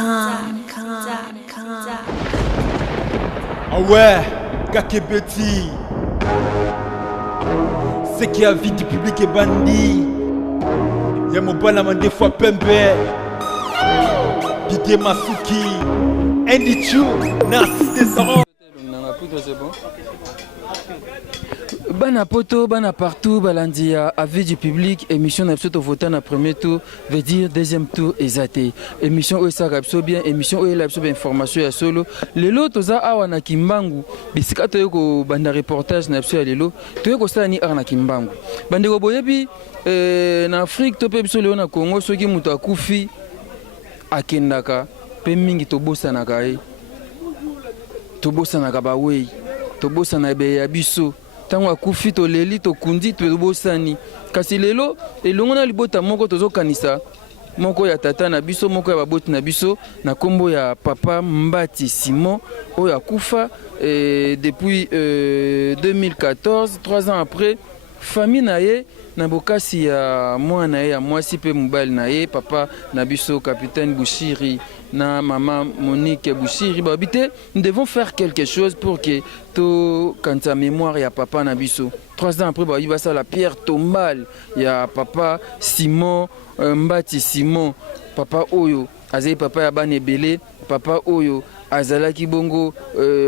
Ah ouais, Kakebeti. C'est qui a vie du public et bandit. Y'a mon banama des fois Pembe. Didier Masuki. Andy Chou. Narcisse Dessaron. Bana poto, bana partout, balandi à avis du public, émission d'absolu voté na premier tour, veut dire deuxième tour exacté. Émission où ça absolu bien, émission où il absolu information ya solo. Lelo toza awa na Kimbangu, bisika to yoko banda reportage na absolu lelo, to yoko sala ni na Kimbangu. Bande ko boyebi na Afrique to pe biso na Congo soki muto akufi akendaka pe mingi to bosana kai. To bosana ka ba wei, to bosana be ya biso. Tango akufi to leli to kundi to bosani kasi lelo elongo na libota moko tozo kanisa moko ya tata na biso moko ya baboti na biso na kombo ya papa Mbati Simon oyo akufa depuis 2014 3 ans après famille na ye na bokasi ya mwana ye ya mwasi pe mobali na ye papa na biso capitaine Bouchiri na maman Monique Bouchiri babité nous devons faire quelque chose pour que to quand sa mémoire ya papa na biso 3 ans après ba il va ça la pierre tombale ya papa Simon Mbati Simon papa oyo azali papa ya bana ebele papa oyo azalaki bongo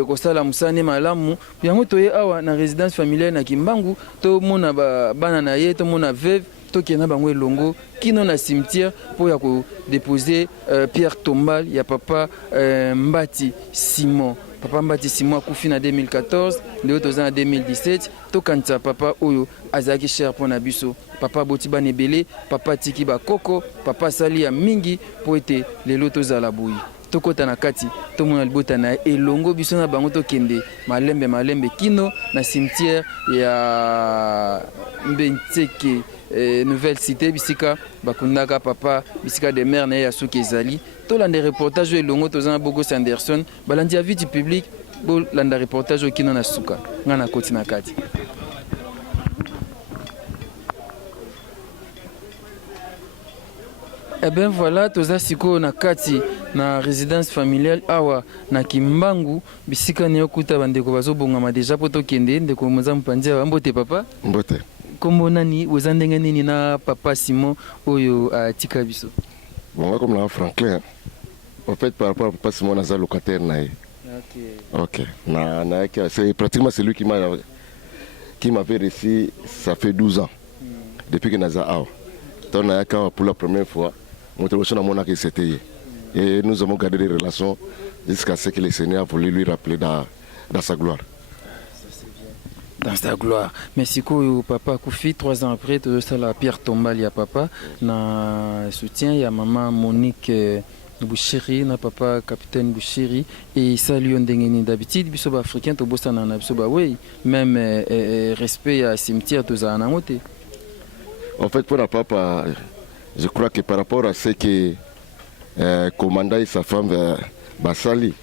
kosala musane malamu yango toye awa na résidence familiale na Kimbangu to mona bana na ye to mona veuve to kena bango elongo kino na cimetière pour ya ko déposer pierre tombale ya papa Mbati Simon. Papa Mbati Simon akufi na 2014 leo toza na 2017 to kanta papa oyo azaki cher pour na biso papa boti bana ebele papa tiki bakoko papa sali ya mingi po ete lelo tozala boyi tokota na kati tomona libota na elongo biso na bango tokende malembe kino na cimetière ya Mbenteke nouvelle cité bisika bakundaka papa bisika de mère na ya soki ezali tolanda reportage elongo tozana Bogos Anderson balandi avis du public bolanda reportage kino na suka ngana koti na kati. Eh bien voilà, toza siko na kati na résidence familiale awa na Kimbangu bisika ne okuta bandeko bazobongama déjà poto kende ndeko moza mpandia mbote papa mbote kombo nani ozandenge nini na papa Simon oyo tika biso bon comme la Franklin en fait par rapport à papa Simon naza locataire nae OK na c'est pratiquement celui qui m'avait reçu ça fait 12 ans depuis que naza awa donc na pour la première fois et nous avons gardé des relations jusqu'à ce que le Seigneur a voulu lui rappeler dans sa gloire. Dans sa gloire. Mais si papa Koufi, 3 ans après, tout ça la pierre tombale ya papa, na soutien ya maman Monique Bouchiri, na papa capitaine Bouchiri et salut on dengeni d'habitude biso ba africain to bossa na biso ba oui même respect à cimetière to za na ngote. En fait pour la papa je crois que par rapport à ce que commandant et sa femme Basali,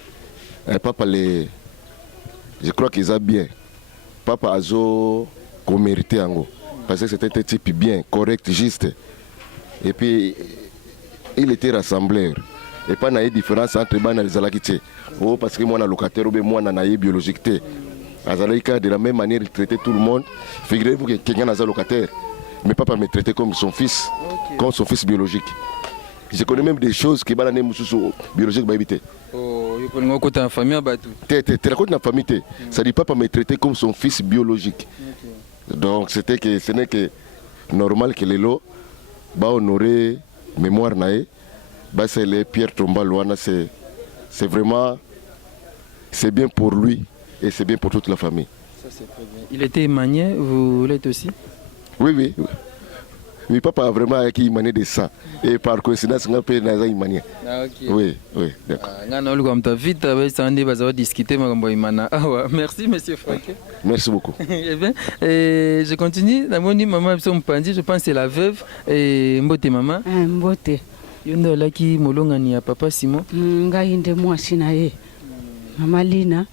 papa je crois qu'ils ont bien. Papa a mérité en gros. Parce que c'était un type bien, correct, juste. Et puis, il était rassembleur. Et pas de différence entre Bana et Zalakite. Oh, parce que moi, je suis locataire, moi, je suis biologique. Azalika, de la même manière, il traitait tout le monde. Figurez-vous que quelqu'un est locataire. Mais papa me traitait comme son fils, comme son fils biologique. Je connais même des choses qui sont biologiques. Oh, je connais encore ta famille. Tu racontes la famille. Ça dit papa me traitait comme son fils biologique. Donc ce n'est que normal que les lots honorer mémoire nae. C'est les pierres tombales. C'est vraiment c'est bien pour lui et c'est bien pour toute la famille. Ça c'est très bien. Il était émanié, vous l'êtes aussi? Oui. Oui, papa a vraiment acquis mané de ça. Et par coïncidence, on a payé dans mané. Ah, ok. Oui, d'accord. Merci, monsieur Franck. Merci beaucoup. Eh bien, je continue. Maman, je pense que c'est la veuve. Mbote, maman. Mbote. Yondo laki molongani ya papa Simon. Ngainde mwasi na ye. Mama Lina.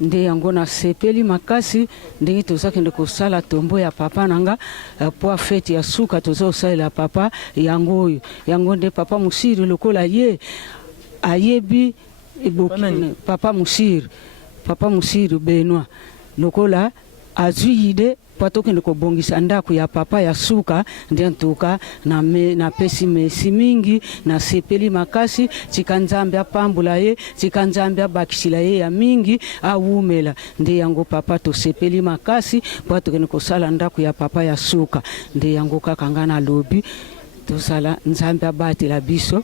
Nde yango na sepeli makasi ndenge tozakende kosala tombo ya papa nanga po fete ya suka tozosala papa yango oyo yango nde papa musiri lokola ye ayebi papa Musiru Benoit lokola azuide patokende kobongisa ndako ya papa ya suka ndi antuka na pesi mesi mingi na sepeli makasi chikanzambe apambula ye chikanzambe abakisila ye ya mingi awumela ndi yango papa to sepeli makasi patokende kosala ndako ya papa ya suka ndi yango kakangana lobi tosala nzambe abatela biso.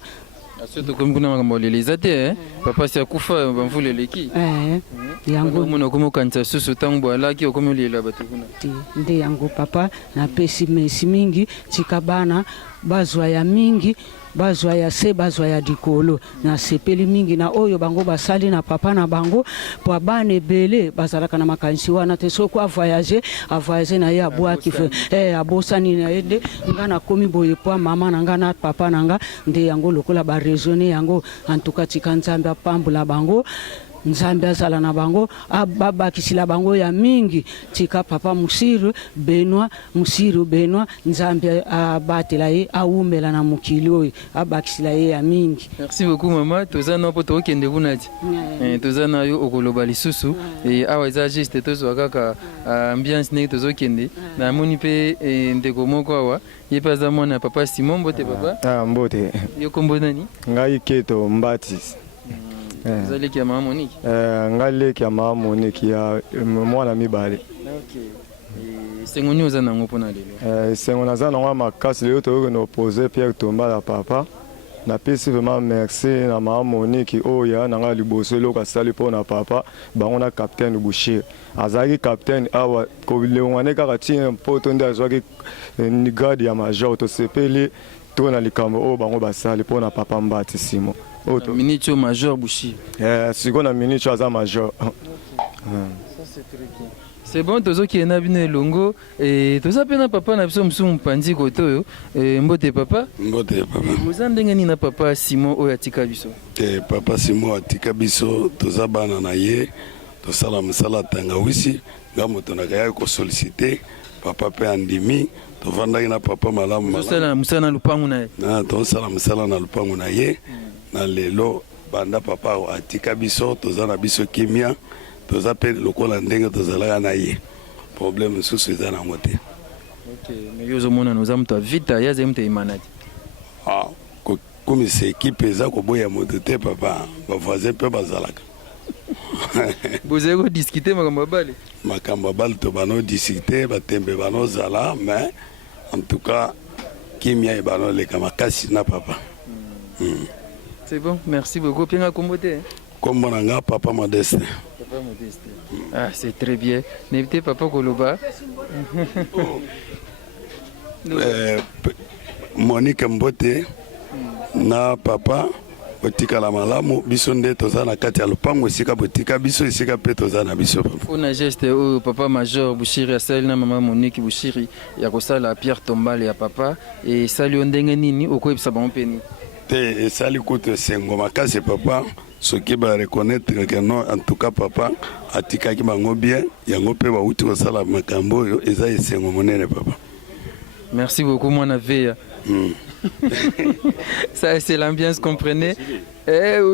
Surtout comme kuna makambo lelezate papa si akufa bamvule leki yango mona komo kanza susu tango alaki okomo lela batu kuna ndi yango papa na pesi mesi mingi chikabana bazwa ya mingi bazwa ya se bazwa ya dikolo na sepeli mingi na oyo bango basali na papa na bango po bane bele bazalaka na makanisi wana te soko a voyager na ye abwaki abosani na yede ngana komi boye po mama na ngana papa nanga nde yango lokola ba raisonner yango en tout cas tikanzambe apambula bango nzambe azala na bango ababakisila bango ya mingi tika papa Musiru Benoit nzambe abatela ye awumela na mokili oyo abakisila ye ya mingi. Merci beaucoup mama tozana po tokende kunati tozana yo okoloba lisusu awa eza juste tozwa kaka ambiance ne tozokende na moni pe ndeko moko awa ye paza mwana papa Simon Mbote papa Mbote yo kombo nani ngai Keto Mbati. Vous allez qui a maman Monique Ngale qui a maman Monique ya mwana mibale. OK. C'est ngoni ozana ngopona lelo. C'est ngona zana ngwa makasi leo to no poser Pierre Tomba la papa. Na pesi vraiment merci na maman Monique oya na nga liboso loko asali po na papa bango na capitaine Boucher. Azaki capitaine awa ko leongane kaka tie poto nda azwaki ni garde ya major to sepeli to na likambo o bango basali po na papa Mbati Simon. Minicho major Bouchi. Si on a minicho aza major. Ça c'est très bien. C'est bon tozo qui na bino longo et toza pena papa na biso msumu pandi koto Mbote papa. Mbote papa. Muzandenge ni na papa Simon oya tika biso. Papa Simon atika biso toza bana na ye tosala msala tanga wisi ngamo tonakaya ko solliciter papa pe andimi tovandaki na papa malamu malamu. Tosala musana lupangu na ye. Na tosala msala na lupangu na ye. Na lelo banda papa atika biso toza na biso kimia toza pe lokola ndenge tozalaka na ye problème susu eza na mote. OK mais yozo mona noza mtu vita yaze mtu imanati comme c'est équipe eza ko boya moto te papa ba voisin pe bazalaka vous avez discuté makambo bale to bano discuter batembe bano zala mais en tout cas kimia e bano le kamakasi na papa. C'est bon, merci beaucoup. Bien accommodé. Comme on a papa Modeste. Papa Modeste. Ah, c'est très bien. N'évitez papa Koloba. Monique Mbote na papa botika la malamu biso nde toza na kati ya lupango esika botika biso esika pe toza na biso. On a geste au papa major Bouchiri asali na mama Monique Bouchiri ya kosala Pierre Tombale ya papa et sali ondenge nini okoyebisa bango peni. Te sali kutu sengo makasi papa soki ba reconnaître que non en tout cas papa atika ki bango bien yango pe ba uti ko sala makambo yo eza esengo monene papa. Merci beaucoup mon aveya. Ça c'est l'ambiance comprenez.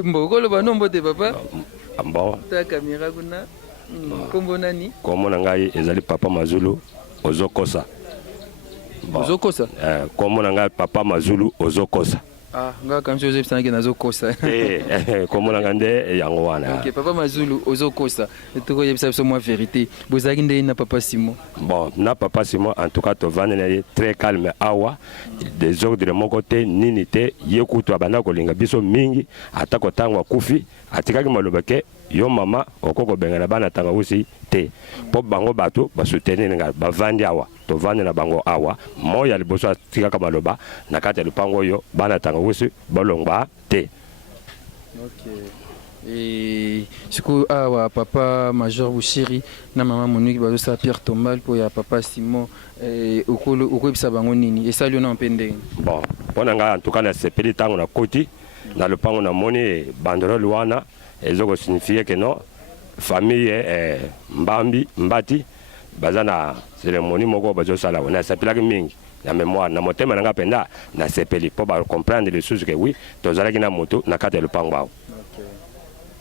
Mboko lo bano mbote papa. Bon. Ta caméra kuna. Kombo nani? Kombo ngai ezali papa Mazulu ozokosa. Ozokosa? Kombo ngai papa Mazulu ozokosa. Ah, nga comme Joseph Sangue nazokosa. Kombo ngai yango wana. OK, papa Mazulu ozokosa. Etoko yebisa biso moi vérité. Bozaki ndé na papa Simon. Bon, na papa Simon en tout cas to vanene très calme awa. Des ordres de mon côté ninité yekutu abana kolinga biso mingi atako tangwa kufi atikaki malobake yo mama okoko bengana bana tanga usi te. Po bango bato ba soutenir nga ba vandi awa. To vandi na bango awa. Moya liboso atikaka maloba na kati ya lupango yo bana tanga usi bolongba te. OK. Et siku awa papa major Bouchiri na mama Monique bazo sa Pierre Tombal pour ya papa Simon okolo okobisa bango nini et ça lui na mpende. Bon, ponanga en tout cas na sepeli tango na koti na lupango na moni banderole wana ezoko signifier que non famille Mbati baza na cérémonie moko bazo sala na sepelaki mingi la mémoire na motema nanga penda na sepeli pour comprendre les choses que oui tozalaki na moto na kata le pangba.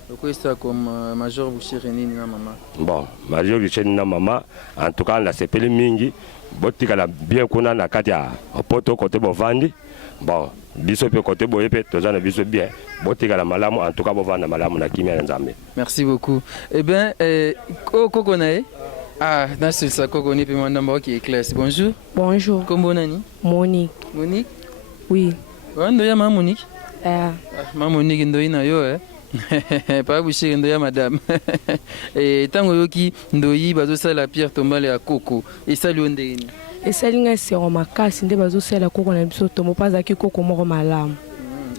Pourquoi ça comme Major Bouchiri ni na maman? Bon, Major Bouchiri na maman en tout cas na sepeli mingi botika la bien kuna na kata ya poto côté bovandi. Bon, biso pe côté boye pe tozana biso bien botika la malamu en tout cas bovanda malamu na kimia nzambe. Merci beaucoup. Eh bien koko nae ah dans ce sac koko ni pe mandamba qui est classe. Bonjour. Bonjour. Comment nani? Monique. Monique? Oui. Ndo ya mama Monique? Mama Monique ndo ina yo pas Bouchiri ndo ya madame. Et tango yoki ndo yi bazo sala pierre tombale ya koko. Et sali ondeni. Et salinga sero makasi nde bazo sala koko na biso tomo pazaki koko moko malamu.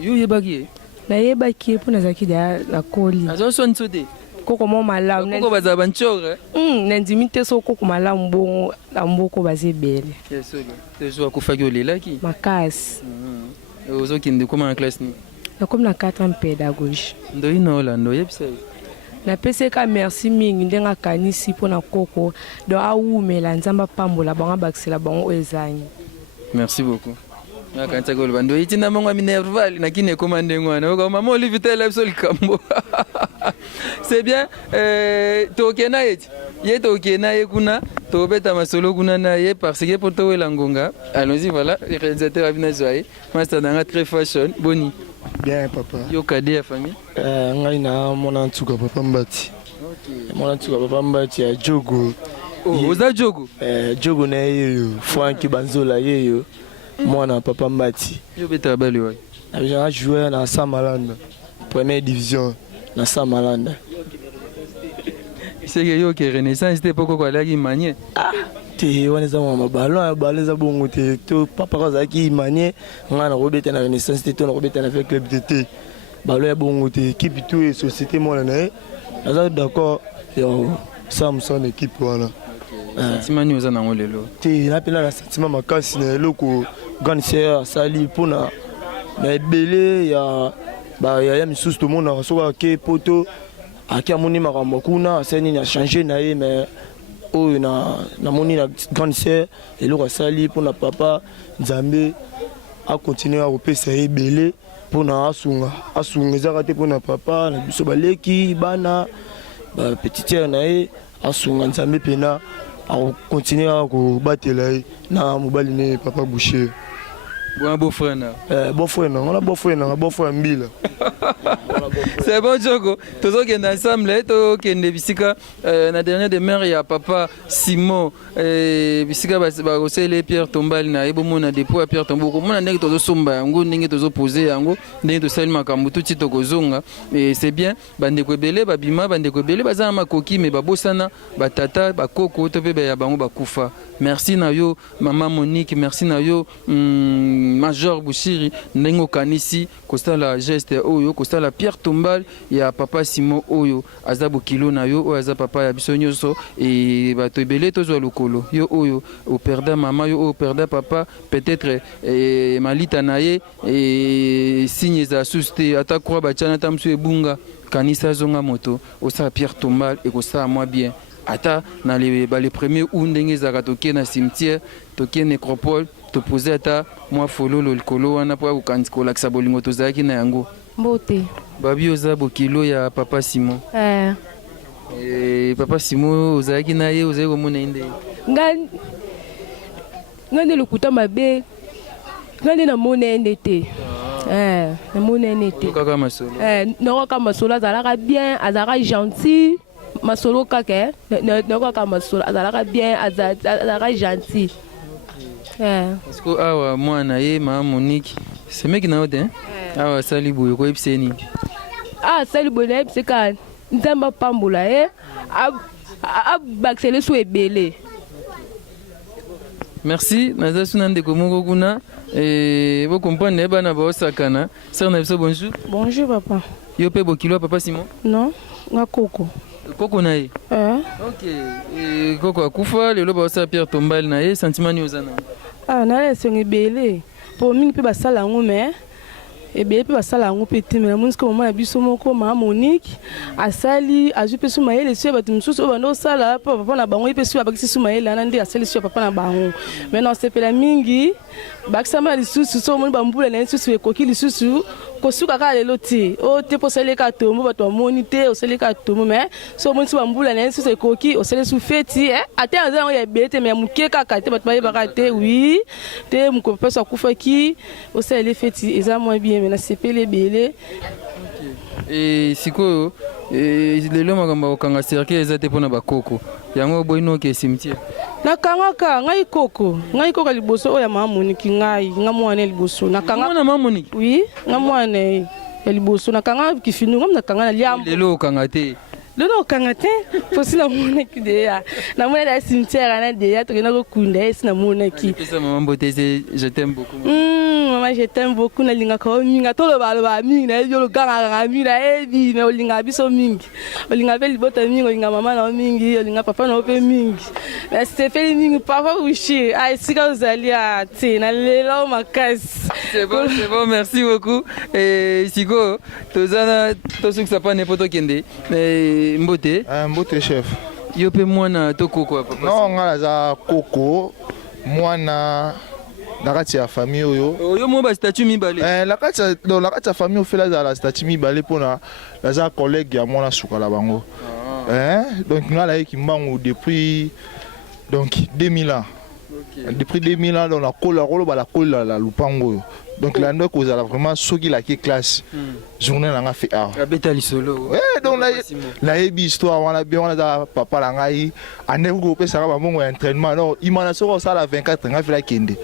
Yo yebaki? Na yebaki po nazaki da la koli. Azo so nsode. Koko mo malamu. Koko baza banchore. Nandimi te so koko malamu bongo la mboko bazebele. Yeso. Tezo akufaki olelaki. Makasi. Ozo kinde comment en classe ni? Na comme na 4 ans pédagogie. Ndo ina Orlando yebisa. Na peseka merci mingi ndenga kanisi pona koko do awumela nzamba pambola banga bakisela bango ezanyi. Merci beaucoup. Nakanta ko bando itina mangwa minerval na kine commande ngwana ko mama olivitela absolu kambo. C'est bien to kena yeti. Ye to kena ye kuna to beta masolo kuna na ye parce que pour to ngonga. Allons-y voilà, le réalisateur a bien joué. Master nanga très fashion, boni. Bien papa. Yo cadet à famille. Ngai na mona ntuka papa mbati. OK. Mona ntuka papa mbati ya Jogo. Oh, oza Jogo. Jogo na yeyo, Frank Banzola yeyo. Mwana papa mbati. Yo beta bali wa. J'ai joué na Samalanda. Première division na Samalanda. C'est que yo que Renaissance c'était pas quoi là qui manier. Ah, te waneza mama ballon za bongo te to papa kaza ki manier ngana robeta na Renaissance te to na robeta na club TT. Ballon ya bongo te équipe tout et société mona na. Naza d'accord yo Samson équipe voilà. Sentiment ni oza nango lelo. Te na pela na sentiment makasi na eloko Ganser sali pona na ebele ya ba ya misusu to mona soka ke poto aki amoni makambo kuna aseni na changer na ye mais oyo na moni na Ganser eloko sali pona papa Nzambe a continuer à kopesa ebele pona asunga ezaka te pona papa na biso baleki bana ba petitière na ye asunga Nzambe pena a continuer à battre na mobali ne papa Boucher. Bon beau-frère na. Beau-frère na, on a beau-frère mbila. C'est bon Jogo. Tozo qui est ensemble, to qui est bisika na dernière demeure ya papa Simon bisika ba osele Pierre Tombal na ebo mona dépôt Pierre Tomboko. Mona ndenge tozo somba yango ndenge tozo poser yango ndenge to sali makambo tout tito kozonga et c'est bien bande ko belé babima bande ko belé baza makoki mais babosana batata bakoko to pe ya bango bakufa. Merci na yo maman Monique, merci na yo Major Bouchiri ndenge kanisi kostala geste oyo kostala Pierre Tombal ya papa Simon oyo azabu kilo na yo oyo aza papa ya biso nyonso et bato ebele tozwa lokolo yo oyo o perda mama yo o perda papa peut-être malita na ye et signe za suste ata kwa bachana tamsu ebunga kanisa zonga moto osa Pierre Tombal et kosa moi bien ata na les premiers ou ndenge za toke na cimetière toke nécropole to poser ata moi fololo likolo wana po ukanzi kolakisa bolingo tozalaki na yango mbote babi oza bokilo ya papa Simon papa Simon ozalaki na ye ozali komona inde ngande lokuta mabe ngande na mona ende te na mona ende te kaka masolo kaka masolo azalaka bien azalaka gentil masolo kaka kaka masolo azalaka bien azalaka gentil. Est-ce que awa mwana ye ma Monique c'est mec na ode awa sali boyo ko ipseni sali boyo ipseka nzamba pambola a baxele so ebele. Merci naza suna ndeko moko kuna vous comprenez bana ba osakana sœur na biso bonjour. Bonjour papa. Yo pe bokilo papa Simon? Non, nga koko. Koko na ye? OK. Koko akufa lelo ba osa Pierre Tombal na ye sentiment ni ozana. Na lesongi belé pour mingi pe basala ngo mais Et bien, puis, ça, là, on peut être, mais mon comment a biso moko ma Monique, a sali, a jupe sous maïle, sur batum sous au ça là, papa na bango, il peut sur avec sous maïle, là, a sali sur papa na bango. Maintenant, c'est la mingi, baksama les sous sous mon bambou, les sous coquille, les sous kosu kaka le loti, o te posele ka tomo, bato monité, au sele ka tomo, mais so mon sous bambou, les sous coquille, au sele sous fêti, attends, on y a bête, mais mon keka kate, bato maïle bakate, oui, te mon copain sa koufaki, au sele fêti, et ça moins bien. Mais c'est pas les bélés. Et si quoi, les hommes ont un cercle, ils étaient pour na coco. Il y a un boy no qui est cimetière. Na kangaka, ngai koko liboso ya mama Monique ngai, ngamwane liboso. Na kangaka na mama Monique. Oui, ngamwane ya liboso na kangaka kifinu ngam na kangana liam. Lelo kangate. Lelo kangate, fosi la Monique de ya. Na mona la cimetière na de ya to na ko kunda esi na Monique. Maman beauté, je t'aime beaucoup. Maman, je t'aime beaucoup na linga ko minga to lo ba mingi na yo ganga minga ebi me olinga biso mingi. Olinga beli bota mingi olinga mama na mingi, olinga papa na ope mingi. Mais c'est fait mingi papa wishi. Ai sika uzalia ti na lelo makasi. C'est bon, merci beaucoup. Et Siko, tozana tosu ça pas n'importe kende. Mais mbote. Mbote chef. Yo pe mwana to koko papa. Non, ngala za koko mwana la kati ya famille oyo. Oyo mo ba statut mibale. La kati ya famille o fait la statut mibale pona la za collègue ya mwana suka la bango. Donc ngala yeki mbangu depuis donc 2000 ans. Okay. Depuis 2000 ans dans la colle la lupango. Donc là nous cause vraiment soki la qui classe. Journée là fait art. La betali solo. Ouais, donc la histoire on a bien on a papa la ngai ane ko pe sara bango entraînement non il m'a soro ça la 24 nga fait la kende.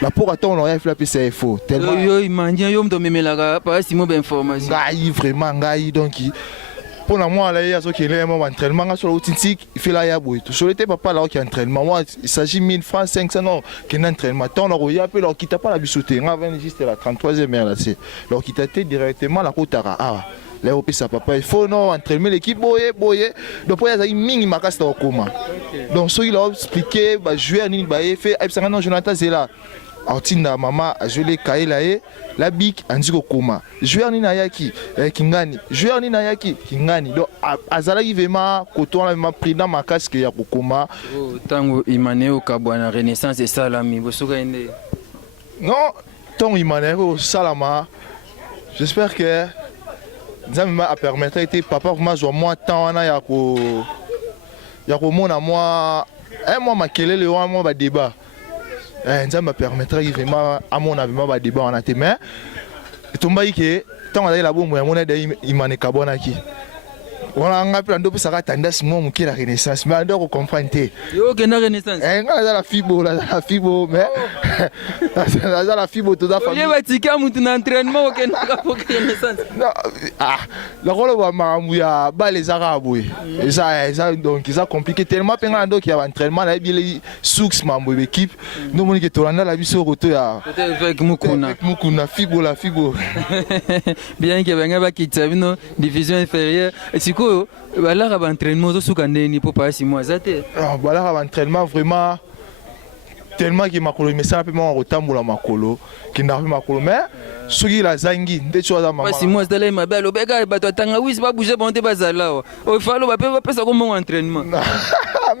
La pour attendre on a fait la PC faux tellement yo imandi yo mto memela pa simo ba information. Ngai vraiment ngai donc pour moi là il y a ce qui est mon entraînement sur l'authentique il fait là ya boy tout sur le papa là qui entraînement moi il s'agit 1000 francs 500 non qui entraînement tant là il y a peu là qui t'a pas la bisouté on va juste la 33e heure là c'est là qui t'a directement la kotara ah là au ça papa il faut non entraîner l'équipe boyer donc pour y a mingi makasi au coma donc so il a expliqué bah jouer ni bah fait ça non Jonathan c'est là Artinda mama je l'ai caillé là la bic anzi koma joueur ni na yaki kingani joueur ni na yaki kingani donc azala vraiment koto na ma pris dans ma casque ya kokoma tango imane o kabwana renaissance et salami bosoka ende non tango imane o salama j'espère que nzambe m'a permettre été papa vraiment zo moi temps na ya ko mona moi moi makelele wa moi ba débat ça me permettra vraiment à mon avis ma débat en até mais tomba que tant on a la bombe mon aide imane kabona qui on a un peu d'eau ça va tendance moi qui la renaissance mais on comprend yo que na renaissance la fibo mais la fibo toute la famille va tika mutu na entraînement que na pour renaissance la rôle va mamuya ba les arabes et ça donc ça compliqué tellement penga ndo qui a entraînement la bien soux mambo équipe nous moni que tolanda la biso roto ya avec mukuna fibo bien que benga ba kitabino division inférieure et siko bala ka entraînement zo suka ndeni pour pas 6 mois zate bala ka entraînement vraiment tellement que makolo mais ça peut moi retambola makolo qui n'a pas makolo mais soki la zangi nde choses à maman pas 6 mois c'est là ma belle obeka bato tanga oui pas bouger bonté bazala o falo ba pe ça comme entraînement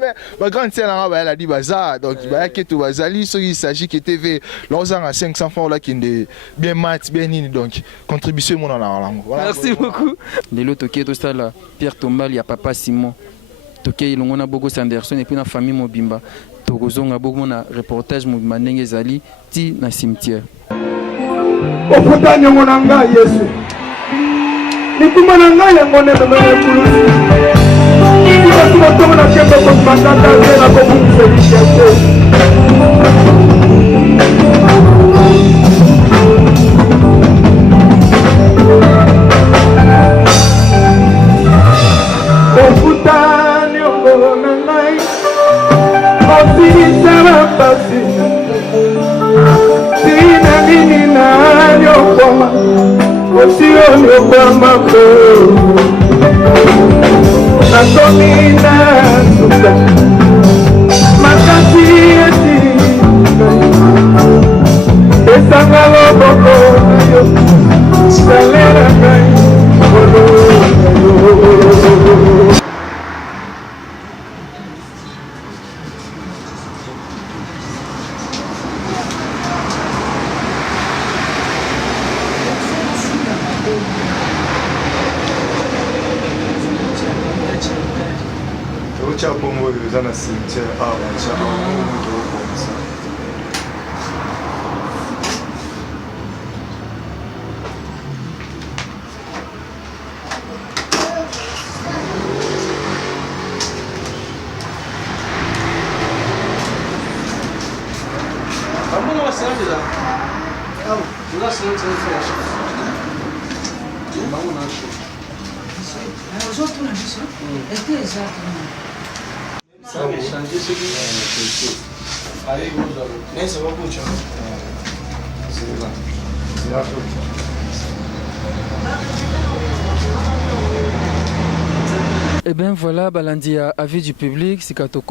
mais ma grande sœur là elle a dit baza donc ba que tu bazali soki il s'agit que TV l'ozang à 500 francs là qui est bien mat bien nini donc contribution mon na langue merci beaucoup les loto qui tout ça là Pierre Tombal ya papa Simon toké ilongona Bogo Sanderson et puis na famille Mobimba tokozonga beaucoup na reportage Mobimba ndenge zali ti na cimetière ofutanya ngonanga Yesu nikumana ngale ngone meme kulusi kwa sababu na kembe kwa matata tena kwa kumfelisha ofutanya ngonanga ofini sana basi sina nini na nyokoma osio nyokoma ko natomina suka makasi eti esanga loboko nayo salela ngai nkolo Ocha Bongo eza na cimetière awa cha Eh bien voilà, balandi à avis du public, c'est quand on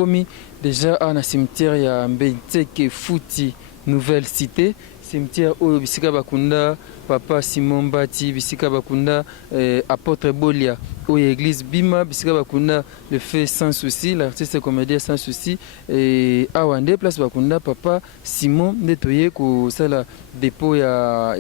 déjà à un cimetière il y a Mbenteke Fouti, nouvelle cité, cimetière où bisika bakunda papa Simon Bati, bisika bakunda apôtre Bolia, où église Bima, bisika bakunda le fait sans souci, l'artiste comédien sans souci, et à Wande place bakunda papa Simon nettoyé ko sala dépôt ya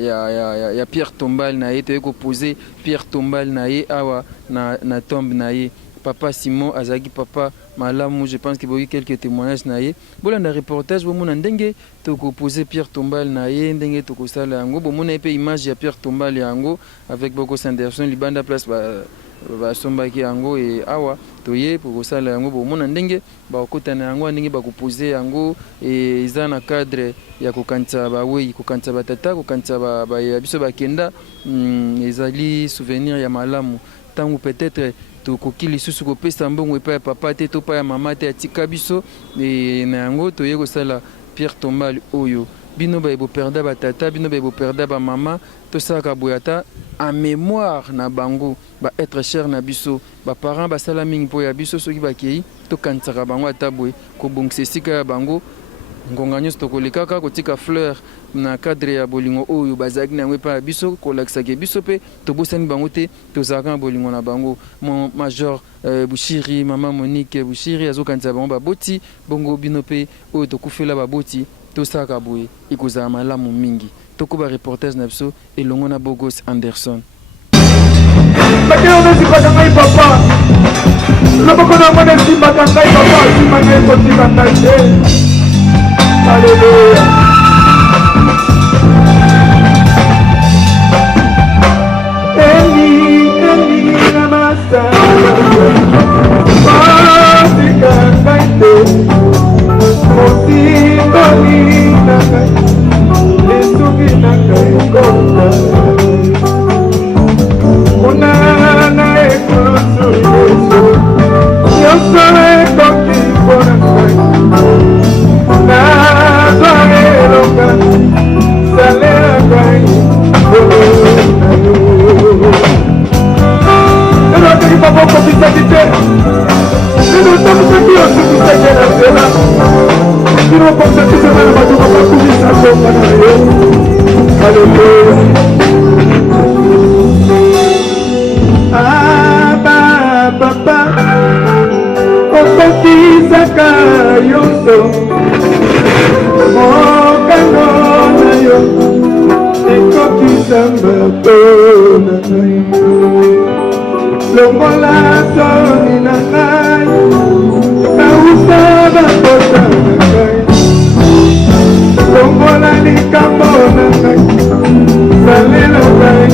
Pierre Tombal naé, toyé ko poser Pierre Tombal naé awa na tombe naé. Papa Simon Azagi papa malamu, je pense qu'il y a eu quelques témoignages naé. Bon dans reportage bon mon ndenge to ko poser Pierre Tombal naé ndenge to ko sala yango bon mon épée image ya Pierre Tombal yango avec beaucoup Sanderson libanda place ba somba ki yango et awa toye pour ko sala yango bon mon ndenge ba kotana yango ndenge ba ko poser yango et izana cadre ya ko kanta ba oui ko kanta ba tata ko kanta ba ya biso ba kenda ezali souvenir ya malamu tangu peut-être to kokili susu ko pesa mbongo epa papa te to pa ya mama te atika biso e na yango to yeko sala Pierre Tombal oyo bino ba ebo perda ba tata bino ba ebo perda ba mama to saka boyata en mémoire na bango ba être cher na biso ba parents ba sala mingi po ya biso soki ba kei to kansaka bango atabwe ko bongse sika ya bango ngonga nyonso tokolekaka kotika fleur na cadre ya bolingo oyo bazaki na pa biso kolakisaki biso pe tobosani bango te tozalaka bolingo na bango mon major Bushiri mama Monique Bushiri azokanisa bango baboti bongo bino pe oyo tokufela baboti tosaka boye ekozala malamu mingi tokoba reportage na biso elongo na Bogos Anderson bakeo nzipaka ngai papa loboko na mwana nzipaka ngai papa nzima ngai kotika ngai te Alléluia. Eli, lama sabachthani. Masika mosingo ni na ngai, esuki na ngai kota. Monana ekulusu Yesu, nyonso ekoki mpona ngai. Longola soni na ngai, kausaba kota na ngai. Longola likambo na ngai, salela ngai,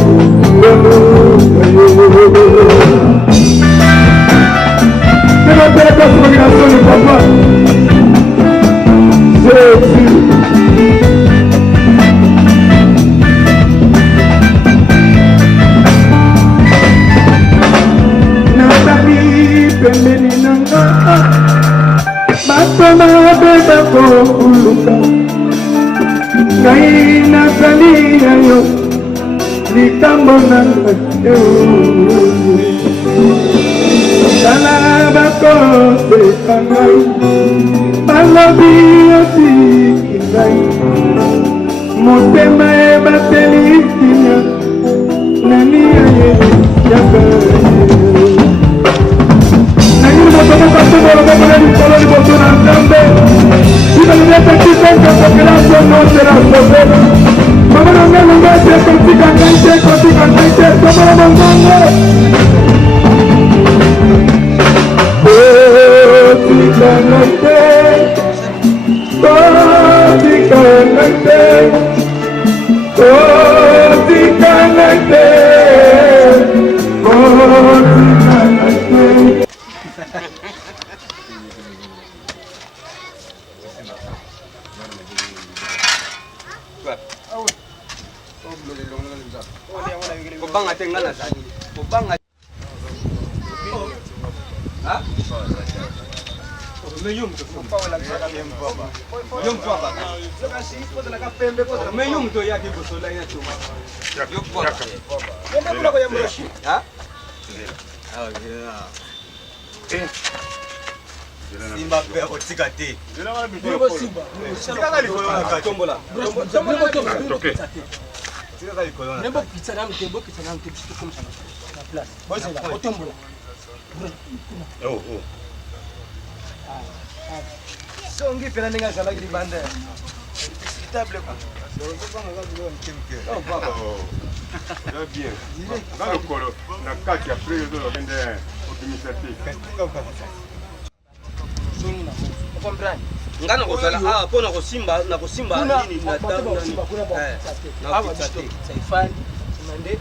Pero te das migrazioni papà, Jésus. Beba kokuluka ngai nazali na yo likambo na ngai tala bakoseka ngai balobi otiki ngai motema ebateli kimia Simba pe otika te. Simba. Simba tombola. Nembo pizza na mtembo pizza na mtembo tout comme ça. La place. Bon c'est là, otombola. Oh oh. Songi pena ninga sala ki bande. Table quoi. Oh papa. Très bien. Dans le colo, la carte après le vende optimisateur. Comprendre. Ngana ko sala pona ko simba na ko simba nini na tabu nani. Na ko tsate. Saifani mande.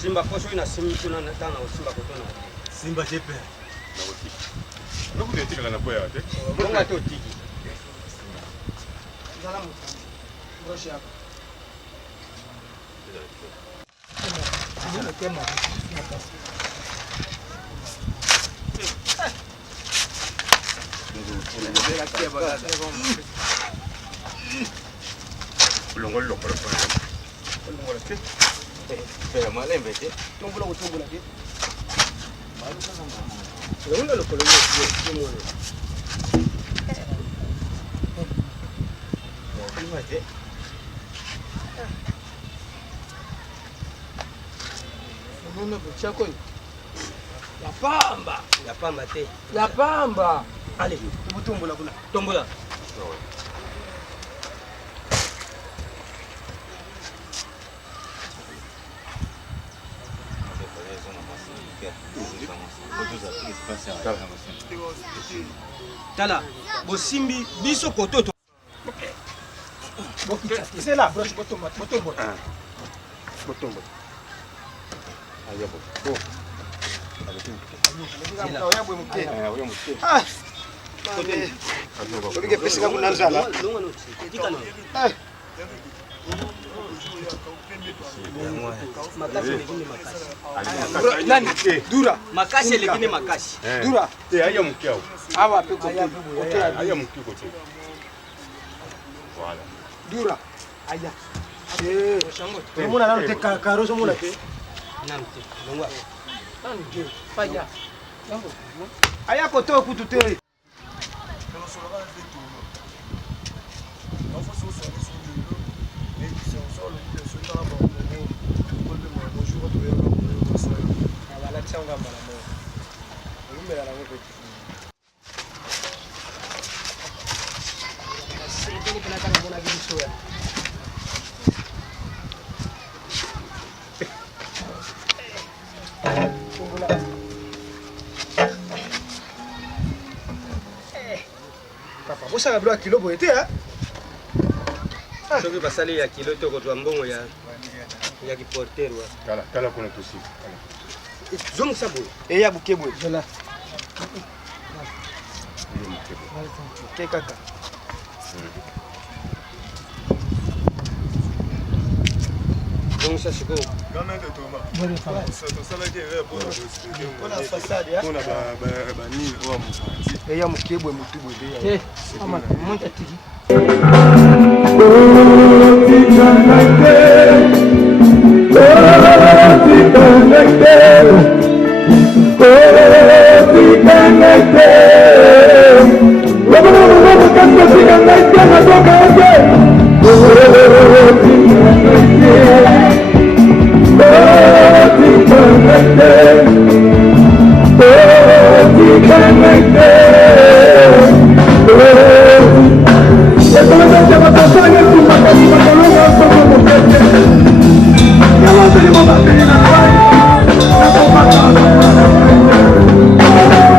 Simba ko ina simba tuna na tana ko simba ko tona. Simba jepe. Na ko tiki. No ko tiki kana boya te. Bonga to tiki. Zala mu. Roshi hapa. Ulongolo por favor. Ulongolo ke? Pero malembe ke? Tumbulo ke? Ulongolo ko lo. Mwana buchako. Ya pamba. Ya pamba te. Ya pamba. Allez, tubutumbola kuna. Tombola. Tala, bosimbi biso kototo. C'est là, broche botombo. Botombo. Dura makasi lekine makasi dura aya mkiao awa pe ko aya mkiko te voilà dura aya muna nalo te karoso muna te namte ngwa nanje faya aya ko to kutu te papa bosa kablo kilo boete hein soki basali ya kilo to ko mbongo ya kiporterwa kala kuna tusi zong sabo eya bukebwe zola ke kaka zong sa siko gamin de Thomas ça ça là qui est pour la façade ya kuna ba ni wa mfanzi eya mukebwe mutubwe de ama monta tiki Thank you.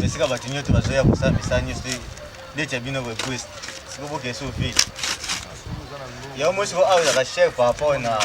mesika bato nyonso bazoya kosala misala nyonso neti ya bino request siko bokese ofili yango moi siko awa ezaka cher par rapport na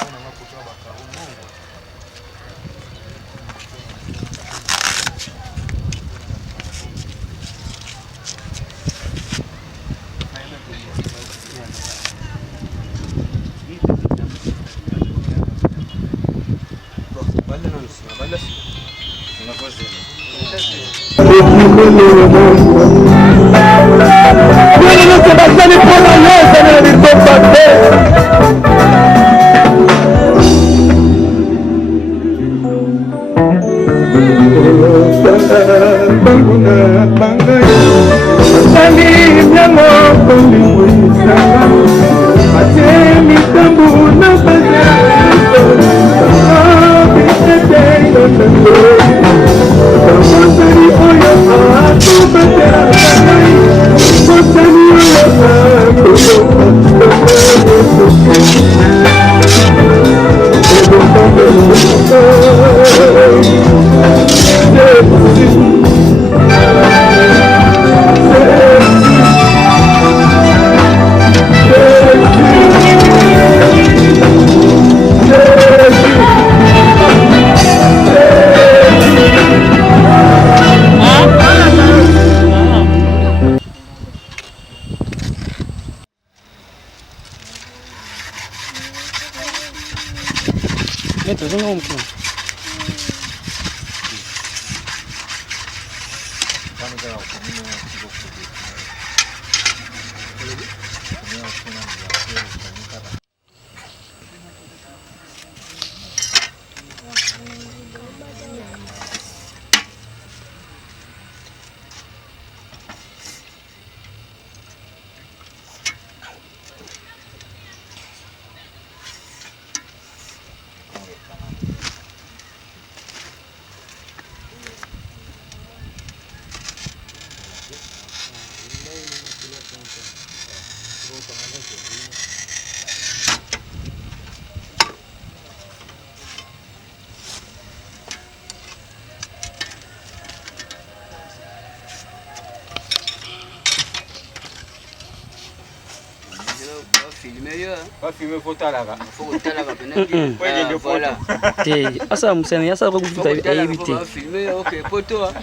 asa musana yasa ko kufuta ayibite filmer okay poto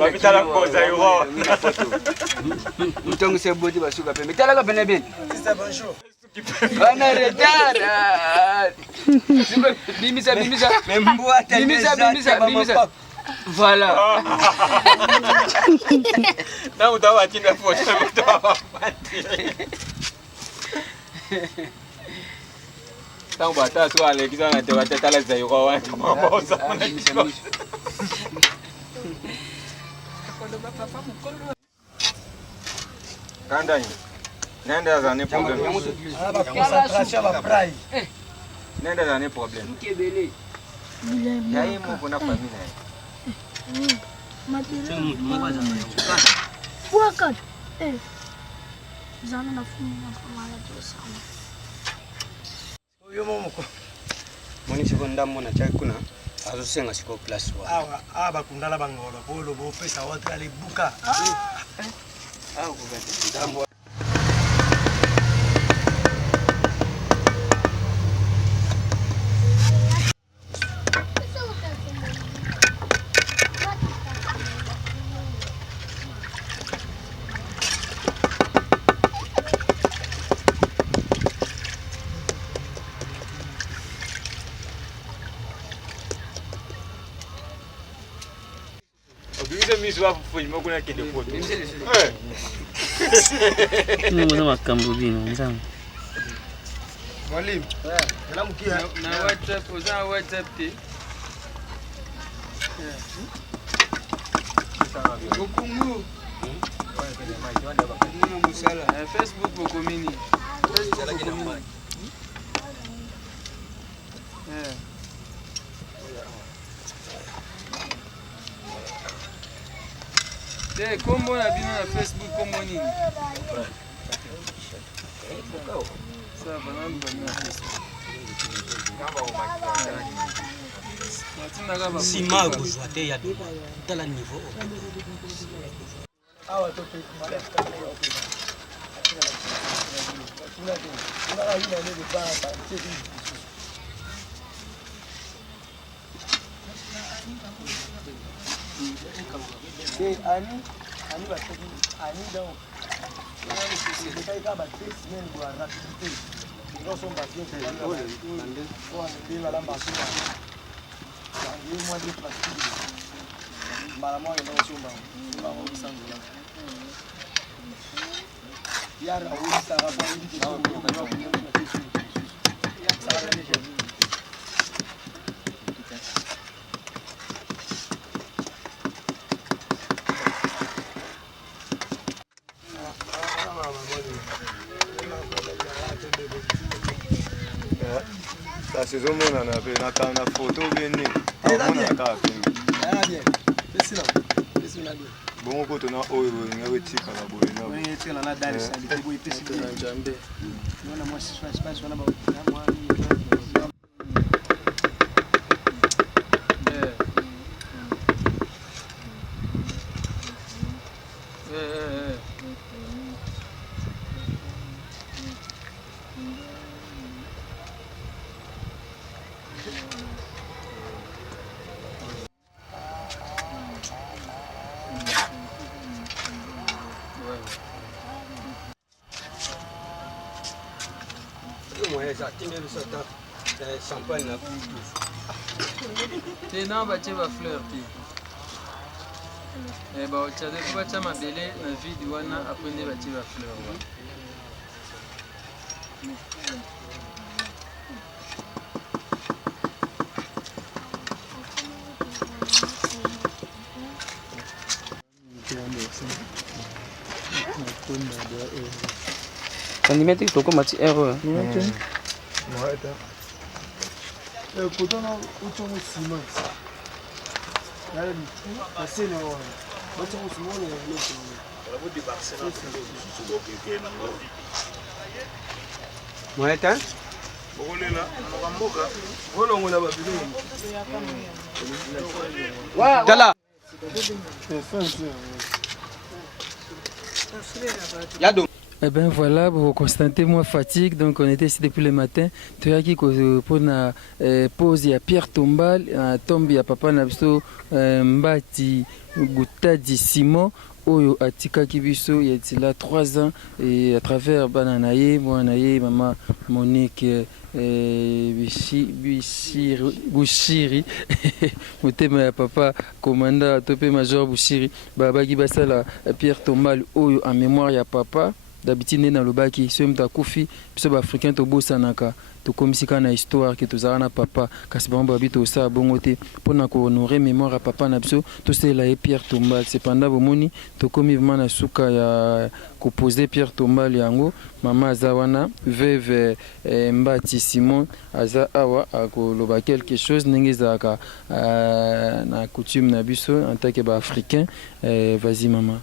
babitala koza yo mutongo se bodi basuka pembe tala pene bien c'est bonjour bana retard bimisa voilà na utawa tinda foto utawa Tang bata so Alexa na te bata tala za yuko wa kama bosa mona kiko. Kanda ni. Nenda za ne problem. Aba concentration ba prai. Nenda za ne problem. Mkebele. Yayi mo kuna famina. Matiri. Fuaka. Zana na fumina famala tu sana. Yo momoko moni sekonda mona chakuna azosenga siko class wa awa aba kundala bangolo bolo bo pesa watra le buka ko gati ndambo Mwana makambo bino nzangu. Mwalimu. Nalamkia na WhatsApp, uza WhatsApp ti. Bukungu. Musala. Facebook bokomini. Kombo na bino na Facebook kombo nini? Sawa, na Facebook. Sima kozwa te ya tala niveau. Awa to pe ani bateki ani donc c'est pas battre semaine pour rapidité ils sont basés pour aller la machine et moi de pratique malama et non somba on s'en va yara oui ça va pas vite La saison on a na photo bien ni. Bon ko to na oyo ngawe tika na boye na. Oui, tu na Dar es Salaam te boye pesi na Njambe. Nona moi je suis pas sur na ba moi. Champagne na te na batie ba fleur te baotia de batia mabele na vide wana apres nde batie ba fleur Centimetre toko mati erreur. Pourtant, on tient au ciment. Là, c'est le on tient au ciment. Moi, t'as Tala. Eh bien voilà, vous constatez moi fatigue, donc on était ici depuis le matin. Tu as qui pour na pause ya Pierre Tombal, tombe ya papa Nabso Mbati Goutadi Simon. Oyo atika kibiso il y a 3 ans et à travers bananaye moanaye maman Monique Bouchiri motema ya papa commandant topé major Bouchiri babaki basala Pierre Tombal oyo en mémoire ya papa d'habitude na lobaki so mta kufi biso ba africain to bosanaka to komisika na histoire que tozala na papa kasi bango babito sa bongo te pona ko honorer mémoire ya papa na biso to c'est la Pierre Tombal cependant bomoni to komi vraiment na suka ya ko poser Pierre Tombal yango mama azawana veuve Mbati Simon aza awa ko loba quelque chose ndenge zaka na coutume na biso en tant que ba africain vas-y maman.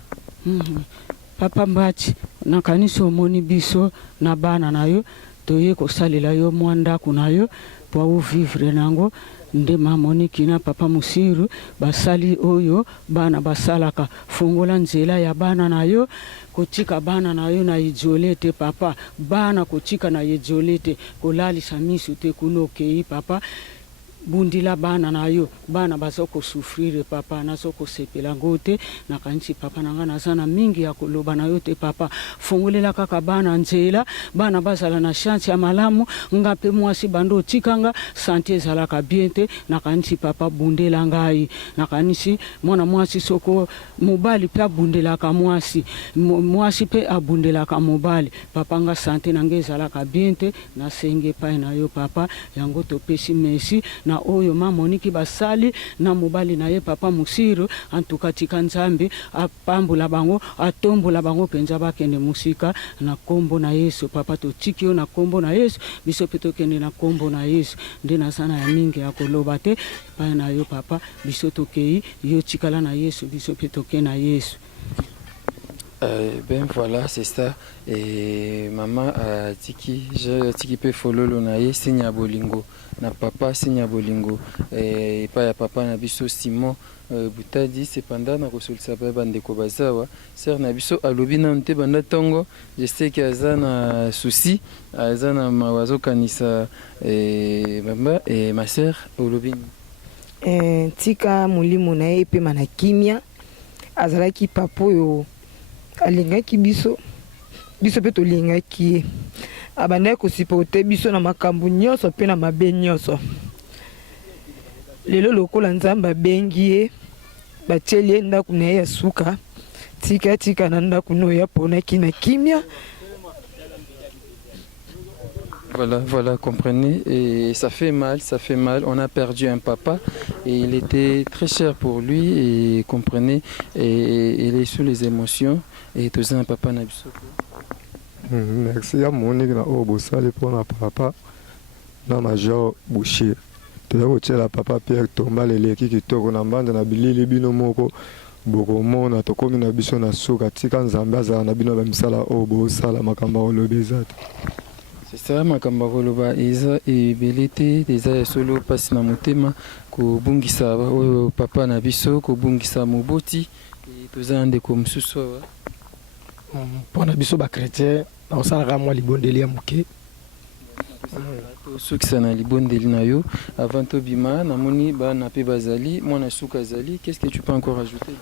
Papa Mbati nakanisi omoni biso na bana na yo toye kosalela yo mwanda kuna yo po vivre nango nde mamoni kina papa Musiru basali oyo bana basalaka fungola nzela ya bana na yo kotika bana na yo na ijolete papa bana kotika na ijolete kolalisa misu te kunokei papa bundila bana na yo bana bazoko souffrir papa nazoko sepela ngote na kanchi papa nanga nazana mingi ya koloba na yo te papa fungulela kaka bana nzela bana bazala na chance ya malamu ngape mwasi bando tikanga santé zalaka bien te na kanchi papa bundela ngai na kanisi mwana mwasi soko mobali pe bundela ka mwasi pe abundela ka mobali papa nga santé nange zalaka bien te na senge pa na yo papa yango to pesi merci na oyo mamoniki basali na mobali na ye papa Musiru antuka tika nzambi apambula bango atombola bango penza bakende musika na kombo na Yesu papa to tikio na kombo na Yesu biso peto kende na kombo na Yesu nde na sana ya mingi ya koloba te pa na yo papa biso tokei yo tikala na Yesu biso peto kende na Yesu. Ben voilà, c'est ça. Et maman tiki pe fololo na ye sinya bolingo na papa sinya bolingo et pa ya papa na biso Simon Butadi cependant na kosolisa ba bandeko bazawa ser na biso alobi na nte banda tongo je sais que azana souci azana mawazo kanisa bamba et ma sœur olobi tika molimo na ye pe mana kimia azalaki papo yo alingaki biso pe tolingaki ye abandaki kosipote biso na makambo nyonso mpe na mabe nyonso lelo lokola nzambe abengi ye batieli ye ndako na ye ya suka tika na ndako na oyo aponaki na kimia. Voilà, comprenez, et ça fait mal, on a perdu un papa, et il était très cher pour lui, et comprenez, et il est sous les émotions, et tout ça, un papa n'a pas. Merci à Monique, na Obosale pour na papa, na Major Boucher. Tu as la papa Pierre Tomba, les qui toko na bande na bilili bino moko, boko mona, tokomi na biso na soka, tika nzambe za na bino bamisala Obosala, makamba olobezate. C'est ça makamba koloba eza ebelete eza solo pasi na motema kobungisa oyo papa na biso kobungisa moboti toza ndeko mosusu awa mpona biso bakretien naosalaka mwa libondeli ya moke tosukisa na libondeli na yo avant tobima namoni bana mpe bazali mwana suka azali. Qu'est-ce que tu peux encore ajouter?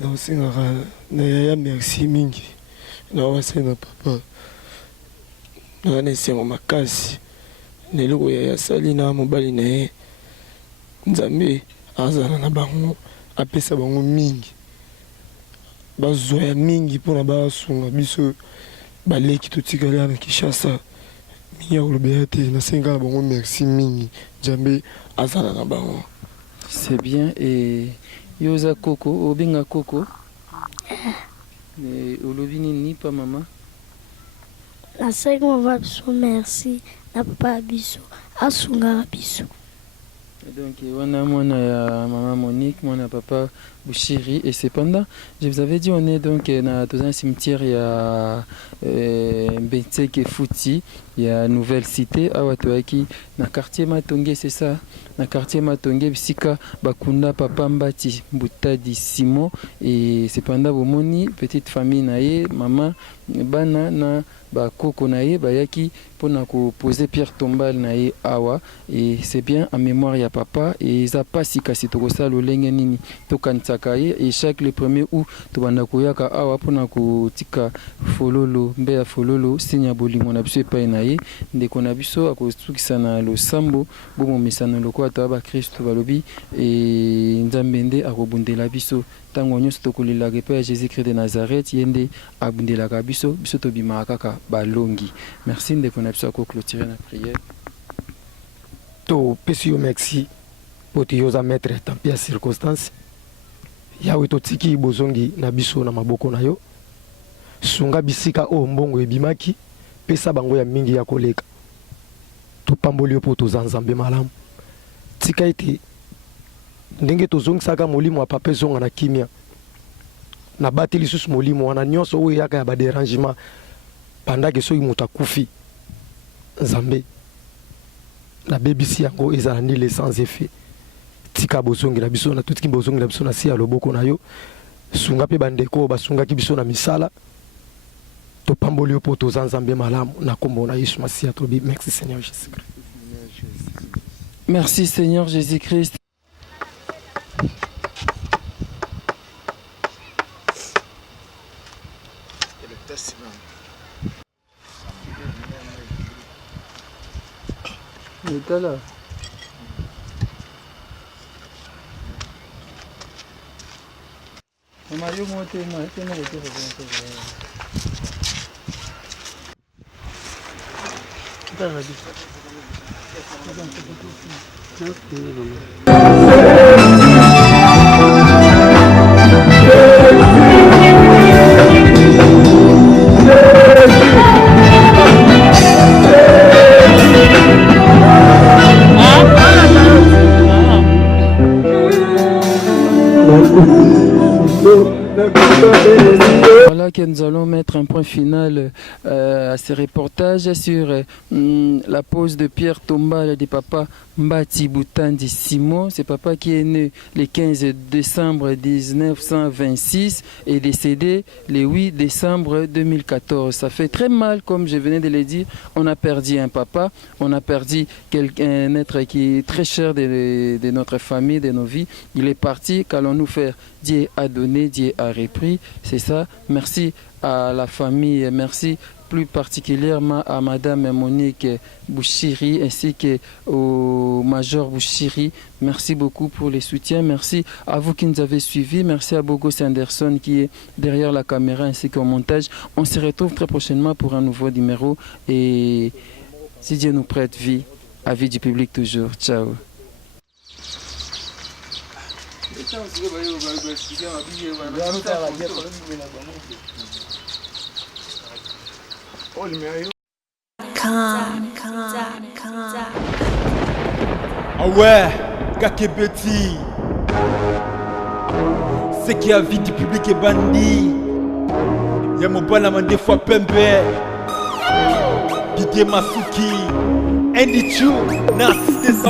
naosengaka na yaya merci mingi na wase na papa na nesengo makasi na eloko ya sali na mobali na ye nzambe azala na bango apesa bango mingi bazwa ya mingi mpona basunga biso baleki totikali na Kinshasa mingi ya kolobela te nasenga na bango merci mingi nzambe azala na bango. C'est bien. Et yoza koko obenga koko olobi nini pa mama? Nasenga mama biso merci na papa biso asungaka biso. Donc wana mwana ya maman Monique, mwana papa Bouchiri. Et cependant, je vous avais dit on est donc dans un cimetière, il y a Mbetseke Fouti, il y a Nouvelle Cité Awatoaki na quartier Matonge, c'est ça. Na quartier Matonge bisika bakunda papa Mbati Butadi Simon. Et cependant bomoni petite famille naye maman bana na bakoko naye bayaki pona ko poser pierre tombale naye awa. Et c'est bien en mémoire ya papa et ça pasi kasi tokosa lolenge nini tokansaka ye. Et chaque le premier août tobanda koyaka awa pona ko tika fololo mbeya fololo sinya bolingo na biso epai naye ndeko na biso akosukisa na losambo bomo misano loko ata ba Kristo balobi et nzambe nde akobundela biso tango nyonso tokolelaka epai ya Jésus-Christ de Nazareth yende abundelaka biso tobimaka kaka balongi. Merci ndeko na biso akoclôturer na prière. To pesi yo merci poti yoza mettre tampi ya circonstance yawe totiki bozongi na biso na maboko na yo sunga bisika o mbongo ebimaki pesa bango ya mingi ya koleka topamboli yo po toza nzambe malamu tika ete ndenge tozongisaka molimo wa papa zonga na kimia na bati lisusu molimo wana nyonso oyo yaka ya baderangement pandake soki moto akufi nzambe na bebisi yango ezala ndile sans effet tika bozongi na biso na tutiki bozongi na biso na si ya loboko na yo sunga pe bandeko basungaki biso na misala topamboli yo po toza nzambe malamu na kombo na Yesu Masiya tobi. Merci Seigneur Jésus-Christ. Merci Seigneur Jésus-Christ. Il était là. mettre un point final à ce reportage sur la pose de pierre tombale de papa Mbati Boutandi Simon. C'est papa qui est né le 15 décembre 1926 et décédé le 8 décembre 2014. Ça fait très mal, comme je venais de le dire. On a perdu un papa, on a perdu un être qui est très cher de notre famille, de nos vies. Il est parti, qu'allons-nous faire? Dieu a donné, Dieu a repris. C'est ça. Merci à la famille, merci plus particulièrement à Madame Monique Bouchiri ainsi qu'au Major Bouchiri. Merci beaucoup pour les soutiens. Merci à vous qui nous avez suivis. Merci à Bogo Sanderson qui est derrière la caméra ainsi qu'au montage. On se retrouve très prochainement pour un nouveau numéro. Et si Dieu nous prête vie, à vie du public toujours. Ciao. Ah ouais, Kakebeti. C'est qui a vie du public est bandit. Y'a mon balama des fois Pembe, Didier Masuki, Andy Chou, Narcisse